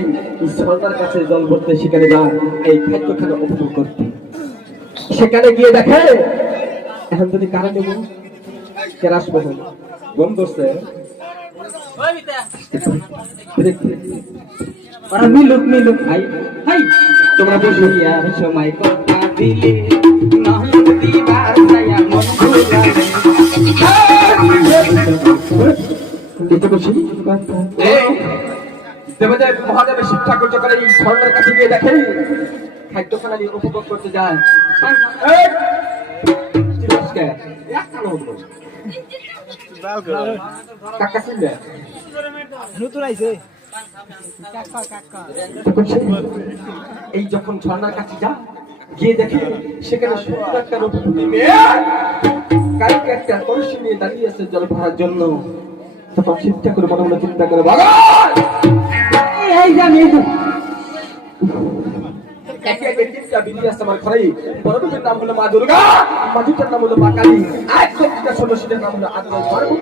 তাই ঝর্ণার কাছে জল ভরতে সেখানে যায় এই খাদ্যখানা উপভোগ করতে। সেখানে গিয়ে দেখে এখন যদি কারা নেব কেরাস বহন বন্ধ করছে ওরা মিলুক মিলুক ভাই হাই তোমরা বসিয়া সময় কথা দিলে নহল দিবার ছায়া মন ভুলালে এটা বসি কথা দেবদেব মহাদেবের শিক্ষা করতে করে এই ঝর্ণার কাছে গিয়ে দেখে খাদ্যখানা নিয়ে উপভোগ করতে যায়। এই যখন ঝর্ণার কাছে যা গিয়ে দেখে সেখানে সুন্দর একটা রূপবতী মেয়ে কালকে একটা কলসি নিয়ে দাঁড়িয়ে আছে জল ভরার জন্য। তখন চিন্তা করে মনে মনে চিন্তা করে ভগবান এই জানি একে একে তিনটা বিলি আসছে আমার ঘরে। বড় নাম হলো মা দুর্গা, মাঝিটার নাম হলো মা কালী, আর সবজিটা ষোলো নাম হলো আদর।